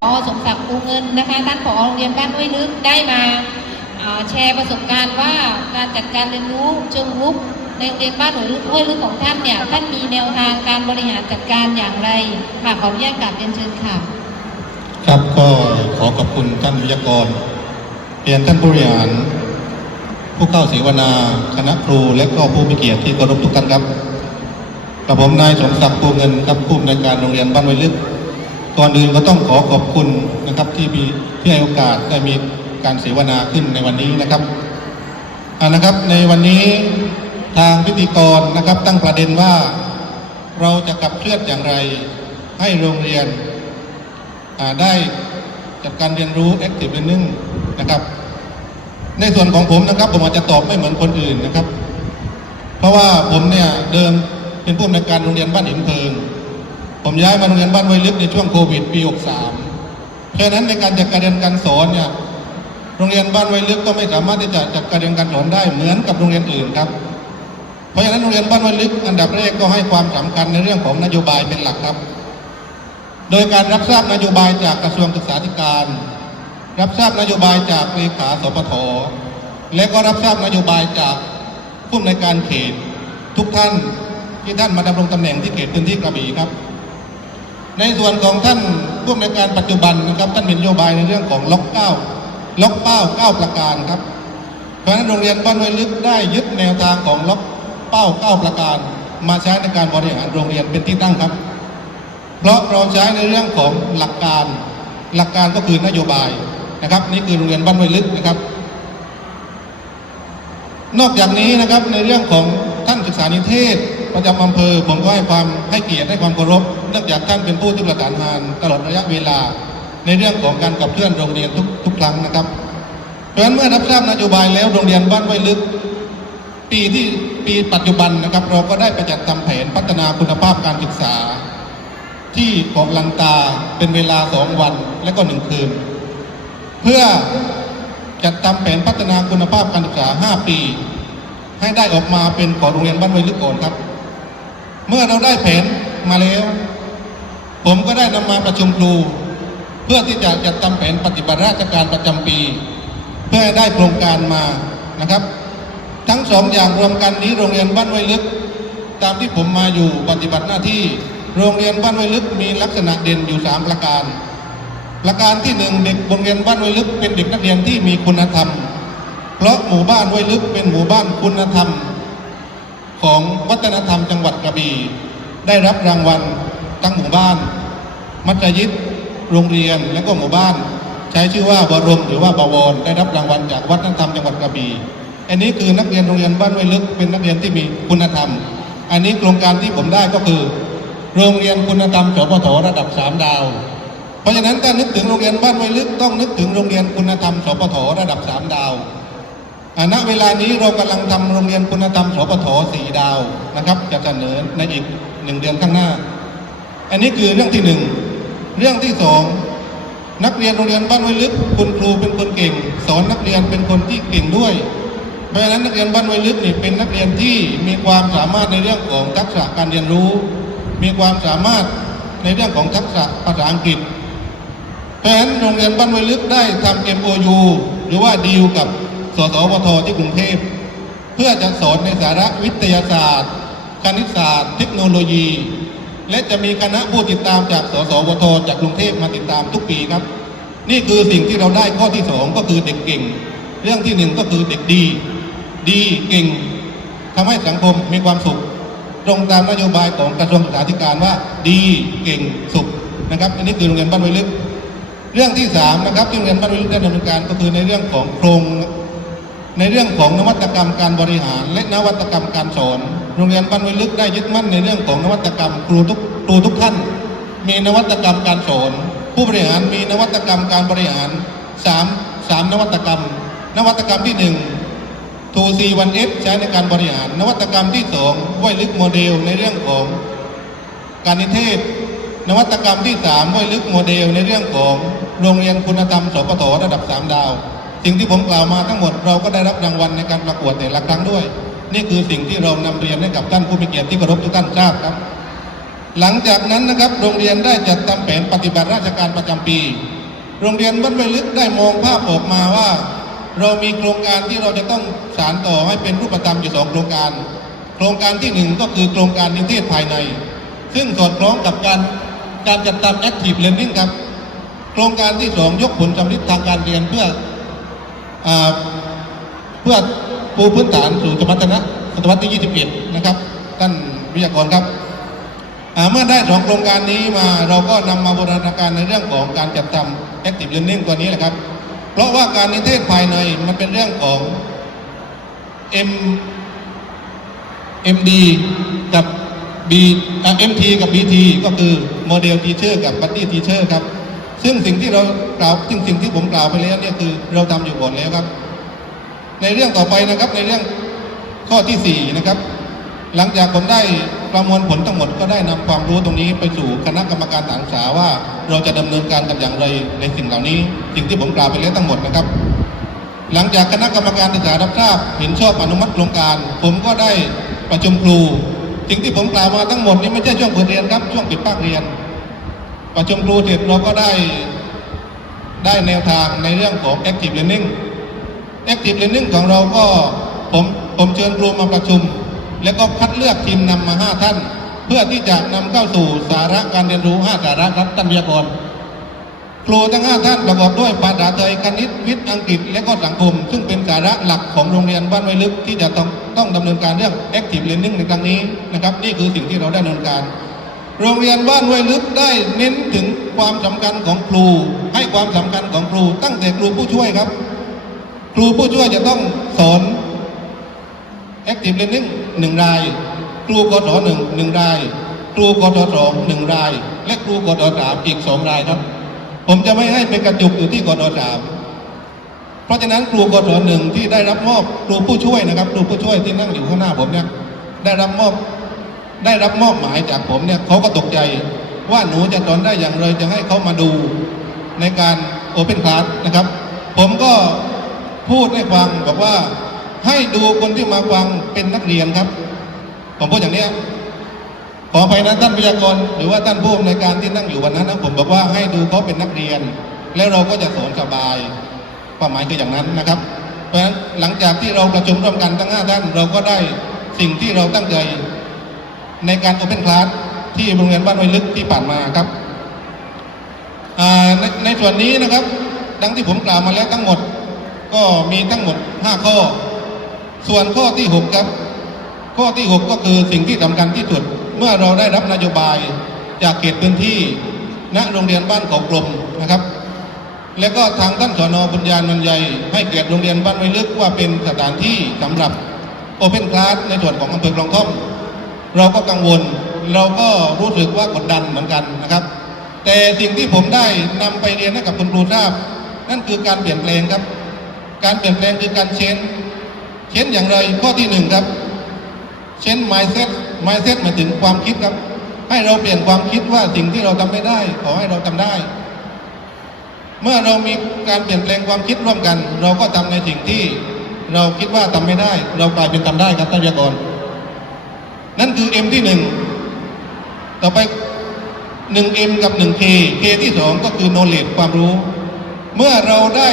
พอสมศักดิ์ภูเงินนะคะท่านผอโรงเรียนบ้านห้วยลึกได้มาแชร์ประสบการณ์ว่าการจัดการเรียนรู้เชิงรุกในโรงเรียนบ้านห้วยลึกห้วยลึกของท่านเนี่ยท่านมีแนวทางการบริหารจัดการอย่างไรค่ะขออนุญาตกราบเรียนเชิญค่ะ ครับก็ขอขอบคุณท่านวิทยากรเรียนท่านผู้บริหาร ผู้เข้าเสวนาคณะครูและก็ผู้มีเกียรติที่เคารพทุกท่านครับกับผมนายสมศักดิ์ภูเงินครับผู้อำนวยการโรงเรียนบ้านไวลึกก่อนอื่นก็ต้องขอขอบคุณนะครับที่มีที่ให้โอกาสได้มีการเสวนาขึ้นในวันนี้นะครับอานะครับในวันนี้ทางพิธีกรนะครับตั้งประเด็นว่าเราจะขับเคลื่อนอย่างไร ให้โรงเรียนได้จัดการเรียนรู้ active learning นะครับ ในส่วนของผมนะครับผมอาจจะตอบไม่เหมือนคนอื่นนะครับ เพราะว่าผมเนี่ยเดิมเป็นผู้อำนวยการโรงเรียนบ้านหินเพลิง ผมย้ายมาโรงเรียนบ้านไวลึกในช่วงโควิดปี 63 เพราะนั้นในการจัดการเรียนการสอนเนี่ยโรงเรียนบ้านไวลึกก็ไม่สามารถที่จะจัดการเรียนการสอนได้เหมือนกับโรงเรียนอื่นครับ เพราะฉะนั้นโรงเรียนบ้านไวลึกอันดับแรกก็ให้ความสำคัญในเรื่องของนโยบายเป็นหลักครับ โดยการรับทราบนโยบายจากกระทรวงศึกษาธิการ รับทราบนโยบายจากเลขาสปทและก็รับทราบนโยบายจากผู้อำนวยการเขตทุกท่านที่ท่านมาดำรงตำแหน่งที่เขตพื้นที่กระบี่ครับ ในส่วนของท่านผู้อำนวยการปัจจุบันนะครับ ท่านมีนโยบายในเรื่องของล็อกเก้าล็อกเป้าเก้าประการครับ เพราะฉะนั้นโรงเรียนบ้านห้วยลึกได้ยึดแนวทางของล็อกเป้าเก้าประการ มาใช้ในการบริหารโรงเรียนเป็นที่ตั้งครับ เพราะเราใช้ในเรื่องของหลักการ หลักการก็คือนโยบาย นะครับ นี่คือโรงเรียนบ้านห้วยลึกนะครับ นอกจากนี้นะครับในเรื่องของท่านศึกษานิเทศประจำอำเภอผมก็ให้ความให้เกียรติให้ความเคารพเนื่องจากท่านเป็นผู้ที่ประสานงานตลอดระยะเวลา ในเรื่องของการขับเคลื่อนโรงเรียนทุกทุกครั้งนะครับ เพราะฉะนั้นเมื่อรับทราบนโยบายแล้วโรงเรียนบ้านห้วยลึก ปีที่ปีปัจจุบันนะครับ เราก็ได้ประจัดทำแผนพัฒนาคุณภาพการศึกษา ที่เกาะลันตาเป็นเวลาสองวันและก็หนึ่งคืน เพื่อจัดทำแผนพัฒนาคุณภาพการศึกษา 5 ปี ให้ได้ออกมาเป็นของโรงเรียนบ้านห้วยลึกก่อนครับ เมื่อเราได้แผนมาแล้ว ผมก็ได้นำมาประชุมครู เพื่อที่จะจัดทำแผนปฏิบัติราชการประจำปี เพื่อให้ได้โครงการมานะครับ ทั้งสองอย่างรวมกันนี้โรงเรียนบ้านห้วยลึก ตามที่ผมมาอยู่ปฏิบัติหน้าที่ โรงเรียนบ้านห้วยลึกมีลักษณะเด่นอยู่สามประการ ประการที่หนึ่งเด็กโรงเรียนบ้านห้วยลึกเป็นเด็กนักเรียนที่มีคุณธรรม เพราะหมู่บ้านห้วยลึกเป็นหมู่บ้านคุณธรรม ของวัฒนธรรมจังหวัดกระบี่ได้รับรางวัลทั้งหมู่บ้าน มัธยิดโรงเรียนและก็หมู่บ้าน ใช้ชื่อว่าบรมหรือว่าบวรได้รับรางวัลจากวัฒนธรรมจังหวัดกระบี่อันนี้คือนักเรียนโรงเรียนบ้านห้วยลึกเป็นนักเรียนที่มีคุณธรรม อันนี้โครงการที่ผมได้ก็คือ โรงเรียนคุณธรรมสปทระดับสามดาว ราะฉะนั้นถ้านึกถึงโรงเรียนบ้านห้วลึกต้องนึกถึงโรงเรียนคุณธรรมสปทระดับสามดาวณเวลานี้เรากำลังทำโรงเรียนคุณธรรมสปทสี่ดาวนะครับ จะเสนอในอีกหนึ่งเดือนข้างหน้า อันนี้คือเรื่องที่หนึ่งเรื่องที่สองนักเรียนโรงเรียนบ้านห้วลึกคุณครูเป็นคนเก่ง สอนนักเรียนเป็นคนที่เก่งด้วย เพราะฉะนั้นนักเรียนบ้านห้วลึกนี่เป็นนักเรียนที่มีความสามารถในเรื่องของทักษะการเรียนรู้ มีความสามารถในเรื่องของทักษะภาษาอังกฤษ ราะฉะนั้นโรงเรียนบ้านห้วยลึกได้ทำ MOU หรือว่าดีลกับสสวทที่กรุงเทพ เพื่อจะสอนในสาระวิทยาศาสตร์ คณิตศาสตร์ เทคโนโลยี และจะมีคณะผู้ติดตามจากสสวทจากกรุงเทพมาติดตามทุกปีครับ นี่คือสิ่งที่เราได้ข้อที่สองก็คือเด็กเก่ง เรื่องที่หนึ่งก็คือเด็กดี ดีเก่งทำให้สังคมมีความสุข ตรงตามนโยบายของกระทรวงศึกษาธิการว่าดีเก่งสุขนะครับ อันนี้คือโรงเรียนบ้านไวยลึก เรื่องที่สามนะครับที่โรงเรียนบ้านวิทยาได้ดำเนินการก็คือในเรื่องของโครงในเรื่องของนวัตกรรมการบริหาร และนวัตกรรมการสอน โรงเรียนบ้านวิลึกได้ยึดมั่นในเรื่องของนวัตกรรมครูทุกครูทุกท่าน มีนวัตกรรมการสอน ผู้บริหารมีนวัตกรรมการบริหารสามสามนวัตกรรม นวัตกรรมที่หนึ่งทูซีวันเอสใช้ในการบริหาร นวัตกรรมที่สองห้วยลึกโมเดลในเรื่องของการนิเทศ นวัตกรรมที่3ห้วยลึกโมเดลในเรื่องของ โรงเรียนคุณธรรมสปทระดับ 3 ดาว สิ่งที่ผมกล่าวมาทั้งหมดเราก็ได้รับรางวัลในการประกวดแต่ละครั้งด้วย นี่คือสิ่งที่เรานำเรียนให้กับท่านผู้มีเกียรติที่เคารพทุกท่านทราบครับ หลังจากนั้นนะครับโรงเรียนได้จัดทำแผนปฏิบัติราชการประจำปี โรงเรียนวัดไวลึกได้มองภาพออกมาว่า เรามีโครงการที่เราจะต้องสานต่อให้เป็นรูปธรรมอยู่สองโครงการ โครงการที่หนึ่งก็คือโครงการนิเทศภายใน ซึ่งสอดคล้องกับการการจัดทำ active learning ครับ โครงการที่สองยกผลสำลิดทางการเรียนเพื่ออเพื่อปูพื้นฐานสู่สมรรถนะศตวรรษที่21นะครับ ท่านวิทยากรครับเมื่อได้สองโครงการนี้มาเราก็นำมาบูรณาการในเรื่องของการจัดทำ active learning ตัวนี้แหละครับ เพราะว่าการนิเทศภายในมันเป็นเรื่องของ M MD กับ B MT กับ BT ก็คือโมเดลทีเชอร์กับบัดดี้ทีเชอร์ครับ ซึ่งสิ่งที่เรากล่าวซึ่งสิ่งที่ผมกล่าวไปแล้วเนี่ยคือเราทำอยู่ก่อนแล้วครับ ในเรื่องต่อไปนะครับในเรื่องข้อที่สี่นะครับ หลังจากผมได้ประมวลผลทั้งหมดก็ได้นำความรู้ตรงนี้ไปสู่คณะกรรมการศึกษาว่าเราจะดำเนินการกันอย่างไรในสิ่งเหล่านี้ สิ่งที่ผมกล่าวไปแล้วทั้งหมดนะครับ หลังจากคณะกรรมการศึกษารับทราบเห็นชอบอนุมัติโครงการ ผมก็ได้ประชุมครู สิ่งที่ผมกล่าวมาทั้งหมดนี้ไม่ใช่ช่วงเปิดเรียนครับช่วงปิดภาคเรียน ประชุมครูเสร็จเราก็ได้ได้แนวทางในเรื่องของ active learning active learning ของเราก็ผมผมเชิญครูมาประชุม แล้วก็คัดเลือกทีมนำมาห้าท่าน เพื่อที่จะนำเข้าสู่สาระการเรียนรู้ห้าสาระครับท่านวิทยากรครูทั้งห้าท่านประกอบด้วยภาษาไทยคณิตวิทย์อังกฤษ และก็สังคม ซึ่งเป็นสาระหลักของโรงเรียนบ้านไวลึกที่จะต้องต้องดำเนินการเรื่อง active learning ในครั้งนี้นะครับนี่คือสิ่งที่เราได้ดำเนินการ โรงเรียนบ้านห้วยลึกได้เน้นถึงความสำคัญของครู ให้ความสำคัญของครู ตั้งแต่ครูผู้ช่วยครับ ครูผู้ช่วยจะต้องสอน active learning หนึ่งราย ครูกศหนึ่งหนึ่งราย ครูกศสองหนึ่งราย และครูกศสามอีกสองรายครับ ผมจะไม่ให้เป็นกระจุกอยู่ที่กศสามเพราะฉะนั้นครูกศหนึ่งที่ได้รับมอบครูผู้ช่วยนะครับ ครูผู้ช่วยที่นั่งอยู่ข้างหน้าผมเนี่ยได้รับมอบ ได้รับมอบหมายจากผมเนี่ยเขาก็ตกใจว่าหนูจะสอนได้อย่างไรจะให้เขามาดูในการโอเพนคลาสนะครับ ผมก็พูดให้ฟังบอกว่าให้ดูคนที่มาฟังเป็นนักเรียนครับ ผมพูดอย่างเนี้ยขออภัยนะท่านพยากรหรือว่าท่านผู้อำนวยการที่นั่งอยู่วันนั้นนะผมบอกว่าให้ดูเขาเป็นนักเรียน แล้วเราก็จะสอนสบายความหมายคืออย่างนั้นนะครับ เพราะฉะนั้นหลังจากที่เราประชุมร่วมกันทั้งห้าท่านเราก็ได้สิ่งที่เราตั้งใจ ในการโอเพนคลาสที่โรงเรียนบ้านไวลึกที่ผ่านมาครับในในส่วนนี้นะครับ ดังที่ผมกล่าวมาแล้วทั้งหมด ก็มีทั้งหมด 5 ข้อ ส่วนข้อที่ 6 ครับ ข้อที่ 6 ก็คือสิ่งที่สำคัญที่สุด เมื่อเราได้รับนโยบายจากเขตพื้นที่ณโรงเรียนบ้านเขากลมนะครับ แล้วก็ทางท่านสอนอบุญญาณมันใหญ่ให้เกียรติโรงเรียนบ้านไวลึกว่าเป็นสถานที่สำหรับโอเพนคลาสในส่วนของอำเภอคลองท่อม เราก็กังวล เราก็รู้สึกว่ากดดันเหมือนกันนะครับ แต่สิ่งที่ผมได้นำไปเรียนให้กับคุณครูทราบ นั่นคือการเปลี่ยนแปลงครับ การเปลี่ยนแปลงคือการเชนเชนอย่างไรข้อที่หนึ่งครับ เช่น mindset mindset หมายถึงความคิดครับ ให้เราเปลี่ยนความคิดว่าสิ่งที่เราทำไม่ได้ ขอให้เราทำได้ เมื่อเรามีการเปลี่ยนแปลงความคิดร่วมกัน เราก็ทำในสิ่งที่เราคิดว่าทำไม่ได้ เรากลายเป็นทำได้ครับท่านวิทยากร นั่นคือ M ที่หนึ่งต่อไป 1M กับ 1K K ที่สองก็คือ knowledge ความรู้ เมื่อเราได้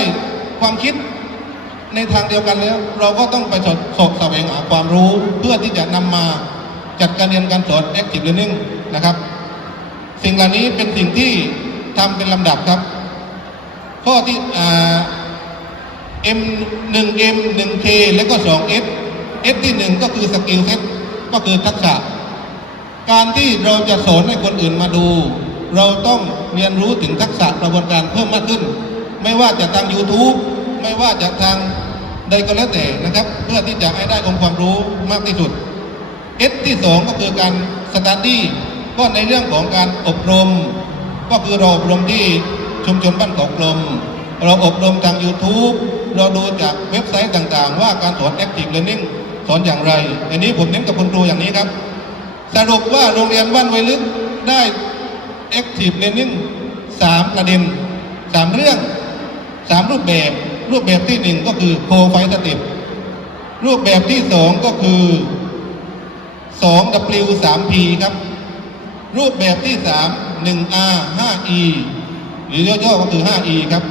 ความคิดในทางเดียวกันแล้ว เราก็ต้องไปสดสอบแสวงหาความรู้ เพื่อที่จะนำมาจัดการเรียนการสอน active learning นะครับ สิ่งเหล่านี้เป็นสิ่งที่ทำเป็นลำดับครับ ข้อที่อ่า M 1 M 1 K แล้วก็2 S S ที่ 1 ก็คือสกิลเซ็ต ก็คือทักษะ การที่เราจะสอนให้คนอื่นมาดู เราต้องเรียนรู้ถึงทักษะกระบวนการเพิ่มมากขึ้น ไม่ว่าจะทาง YouTube ไม่ว่าจะทางใดก็แล้วแต่นะครับ เพื่อที่จะให้ได้องค์ความรู้มากที่สุด S ที่2ก็คือการสต u d ดี้ก็ในเรื่องของการอบรม ก็คือเราอบรมที่ชุมชนบ้านเขากลม เราอบรมทาง YouTube เราดูจากเว็บไซต์ต่างๆ ว่าการสอน Active Learning สอนอย่างไรอันนี้ผมเน้นกับคุณครูอย่างนี้ครับ สรุปว่าโรงเรียนบ้านไวลึกได้ Active Learning สามประเด็นสามเรื่องสามรูปแบบ รูปแบบที่หนึ่งก็คือ Co f i g h t Step รูปแบบที่สองก็คือ 2W 3P ครับ รูปแบบที่3 1R 5E หรือย่อๆก็คือ 5E ครับ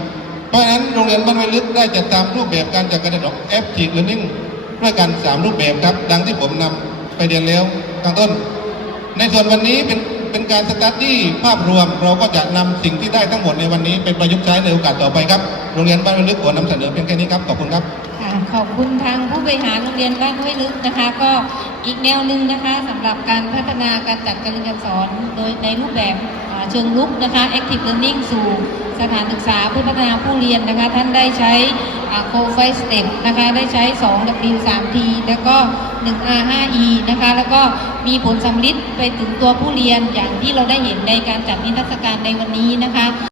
เพราะฉะนั้นโรงเรียนบ้านไวลึกได้จัดตามรูปแบบการจัดการเรียนของ Active Learning ด้วยกัน 3 รูปแบบครับ ดังที่ผมนำไปเรียนแล้วข้างต้น ในส่วนวันนี้เป็นเป็นการสตาร์ดี้ภาพรวม เราก็จะนำสิ่งที่ได้ทั้งหมดในวันนี้เป็นประยุกต์ใช้ในโอกาสต่อไปครับโรงเรียนบ้านไวลึกขอนำเสนอเพียงแค่นี้ครับขอบคุณครับค่ะขอบคุณทางผู้บริหารโรงเรียนบ้านห้วยลึกนะคะ ก็อีกแนวหนึ่งนะคะสำหรับการพัฒนาการจัดการเรียนการสอนโดยในรูปแบบเชิงลุกนะคะ Active Learning สู่ สถานศึกษาเพื่อพัฒนาผู้เรียนนะคะ ท่านได้ใช้โคไฟสเต็ปนะคะ ได้ใช้ 2W 3T แล้วก็ 1R 5E นะคะ แล้วก็มีผลสำลิดไปถึงตัวผู้เรียนอย่างที่เราได้เห็นในการจัดนิทรรศการในวันนี้นะคะ